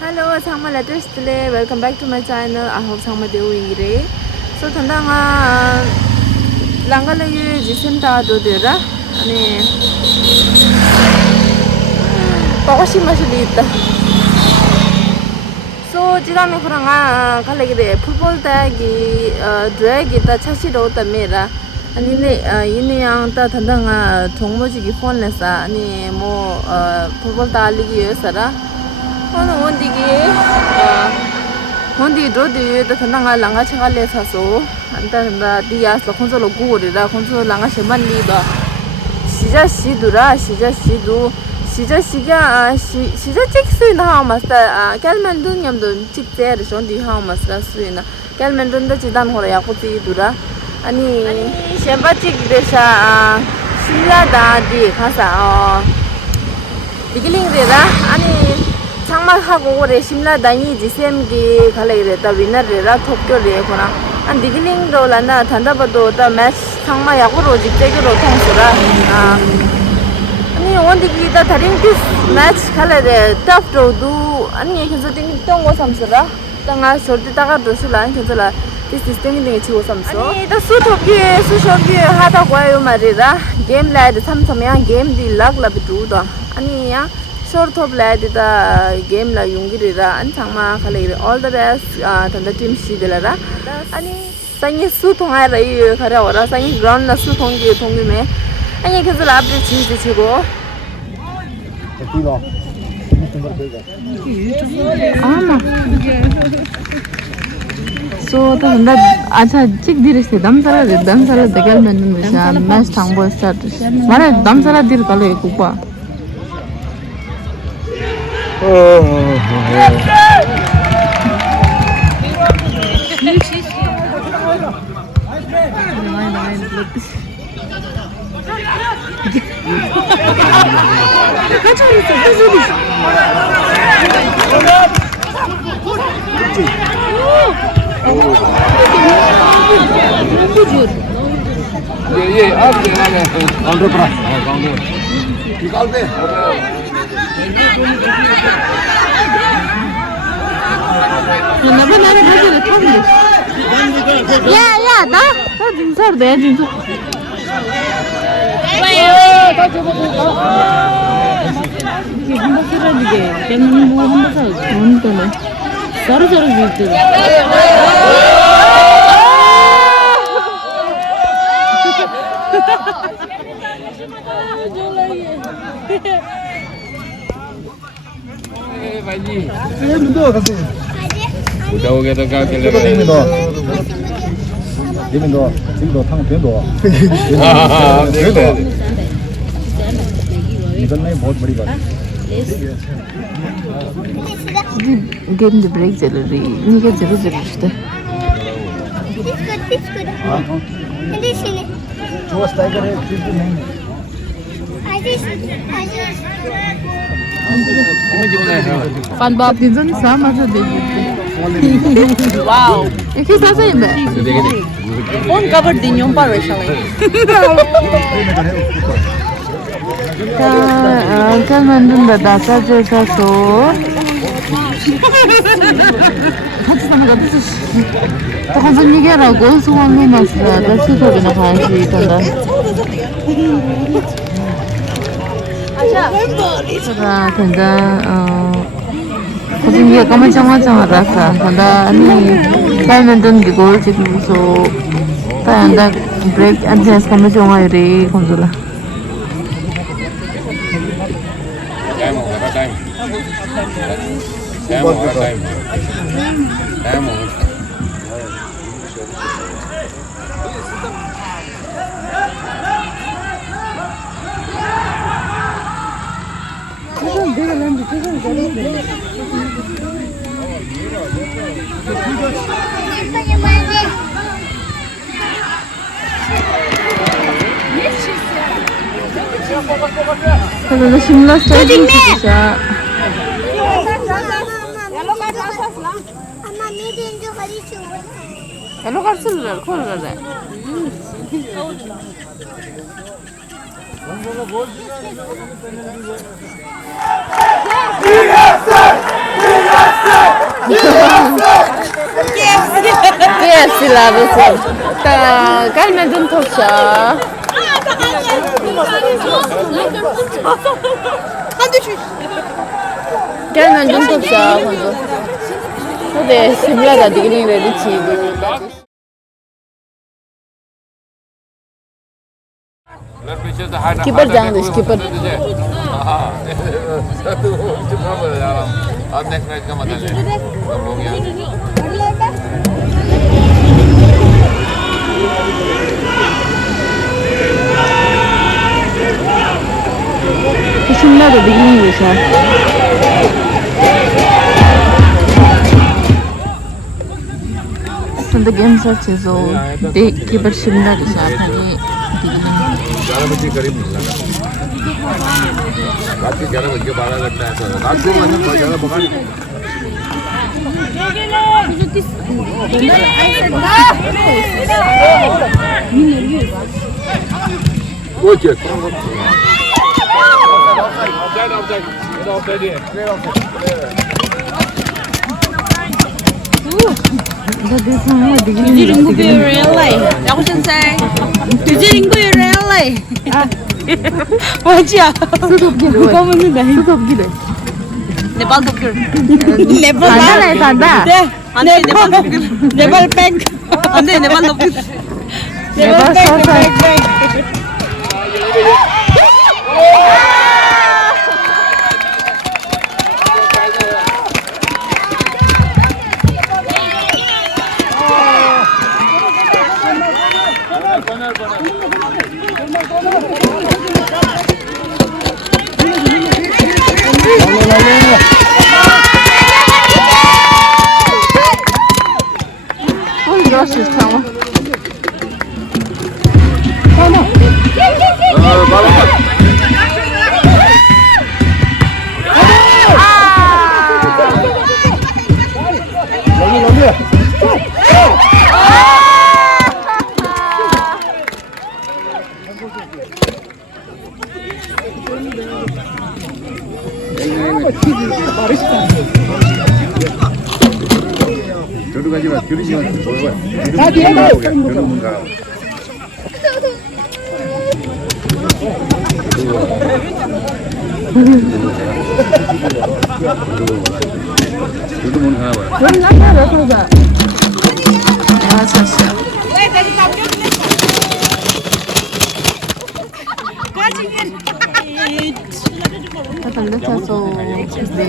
Hello, Sangma Letters today. Welcome back to my channel. I hope Sangma doing great. So tanda nga langa lagi jisim ta do dera. Ani pakoshi masulita. So jidame kuranga kalagi de football tagi drag ita chashi do ta mera. Ani ne ini yang ta tanda nga thongmoji gi phone lesa ani mo football ta ligi yesara. 오늘 원디기 도디 더 랑가 차갈래 사서 안다 디야서 콘솔로 구고리라 콘솔 랑가 셔만리다 시자 찍스나 하마스타 캘멘돈 냠돈 찍제르 존디 하마스라 수이나 캘멘돈다 지단 호라 야코티 두라 아니 셴바 찍데샤 실라다디 가사 비글링데라 아니 상막하고 오래 심라 다니 지셈기 갈래레다 위너레라 토쿄레구나 안 디글링도라나 단다바도 다 매치 상마 야구로 직제기로 통수라 아니 원디기다 다른 매치 갈래레 답도도 아니 그래서 띵똥고 삼스라 땅아 쇼르다가 도슬라 괜찮아 디스팅이 치고 삼서 아니 다 수쇼기 하다 고요 말이라 게임 라이드 삼섬이야 게임 디 락라비두다 아니야 short top lad the game la yungirira an changma khale all the best the team si delara ani sangi su thonga rai khara ora sangi ground na su thongi me ani khazal update chi chigo ama so the acha chik dire se dam sara degal men sha match thangbo start mara dam sara dir kale kupa ये आप काउंटर पर निकाल दे 야, 나 진짜 내 진짜. 이게 한번 쓰라지게 깨는 뭐 한번 사. 좋은 거네. 자르자르 비트. उठा हो गया तो क्या खेलेगा दिमिंदो थांग पेंदो निकलना ही बहुत बड़ी बात है गेम द ब्रेक चल रही निके जरूर है जो स्ट्राइकर है फिर भी नहीं Pan bab din zon sama sa de. Wow. Iki sa sa imbe. On cover din yung par shalay. Kan mandun da dasa je sa so. 같이 사는 거 무슨 또 한번 얘기하라고 소원을 마스라 나 수도비나 같이 있던다. 자, 근데 거짓말 까만짱만짱하다. 근데 아니 살면 돈 이거 지금서 다양한 브레이크 안테스 까만짱하이리 건조라. 그래서 심라 스타일이 진짜 Hello, Carson. Call her. Yes, sir! labasın. Gelmedin topşa. Gelmedin topşa. Hadi simla da digini ready çiğdi. Keeper jangan deh, keeper. Satu cuma berjalan. Next match ka madali. Ngomong yan. Simla da digini desa. Tunda game search so de keeper simla desa pani digini. 11 बजे करीब लगा रात के 11 बजे 12 घंटा ऐसा रात को मैंने ज़्यादा पकड़ वो check Aku selesai. Tujuh minggu relay. Wajah. Kamu ni dah. Nepal dokter. Nepal. Tanda. Ande Nepal dokter. Nepal pack. Ande Nepal dokter. Nepal pack. Görüşürüz tamam. Duduk aja mas, duduk mas. Duduk menggau. Duduk menggau. Ya çalışıyor. Tatanda taso de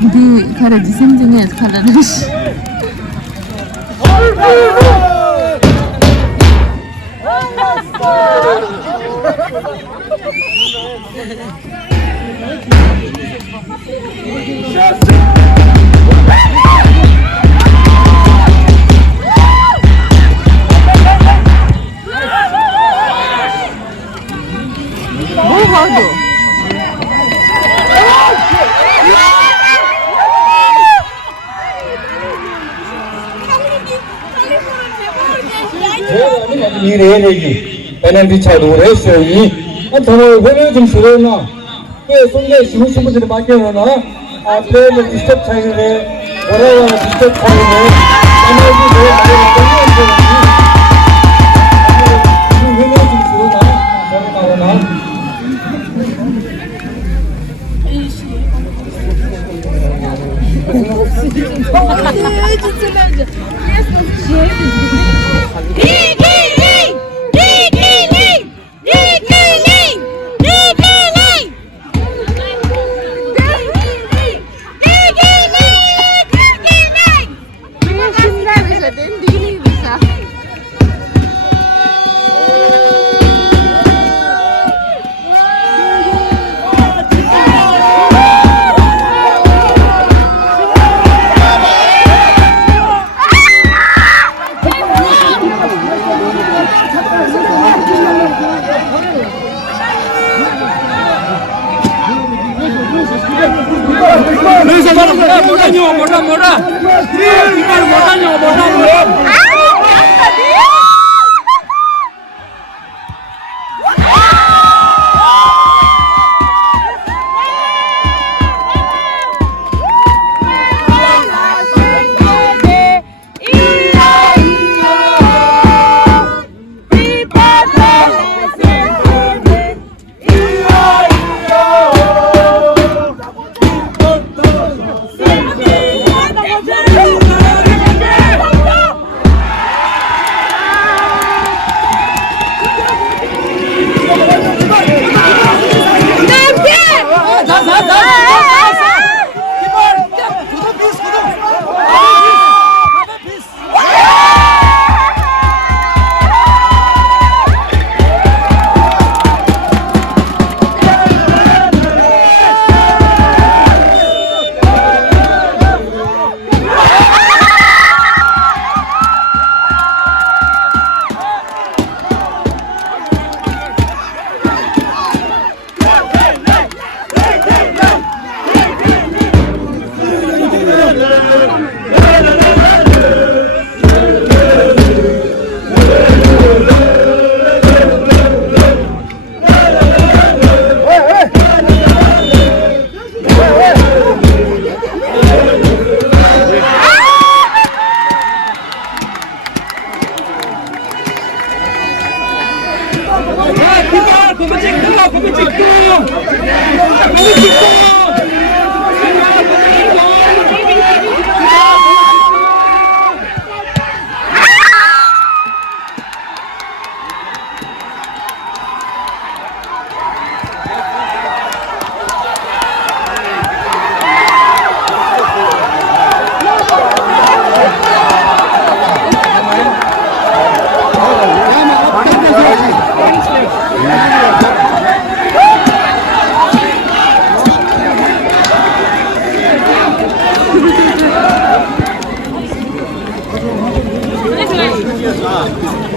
근데 가라 지생 중에 가라는 씨. Oh, 이래내기 NMB 차도를 했으니 저는 회를 좀 쓰려나 꽤 송대 시무시무들이 맡겨놓나 플레이를 디스톱 차이네 뭐라고 디스톱 차이네 NMB 내 말을 하고 회를 좀 쓰려나 저는 나오나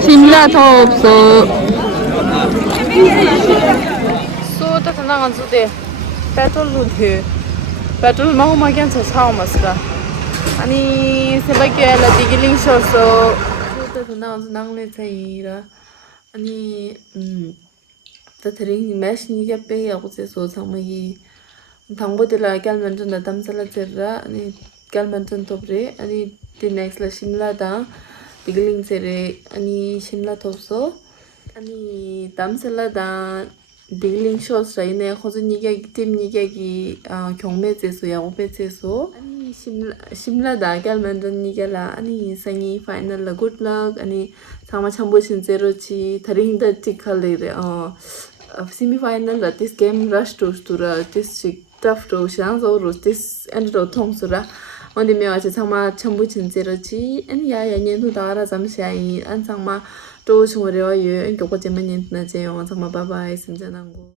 심라 더 없어. 소다 나간 주대. 페트롤도 페트롤 마음만 괜찮아 사오마스라. 아니 세바게라 디글링 쇼서 소다 나간 나글레 차이라. 아니 다트링 매시니게 빼야고 세소 상마기 당보들라 갈만준다 담살라 제라 아니 갈만준 토브레 아니 디 넥스트 심라다 디글링 세레 아니 심라 톱소 아니 담살라다 디글링 쇼스 라이네 호즈니게 팀니게기 경매제소 야오페제소 아니 심라다 갈만준 니게라 아니 상이 파이널 굿럭 아니 상마 참보신 제로치 다링다 티칼레레 semi-final la this game rush to stura this tough to shang so ro this and ro thong sura on the me wa chama chambu chin zero chi and ya nyen tu da ra zam sha yi an chang ma to chung re wa ye en ko ko je men yin na je yong chang ma bye bye sim janang go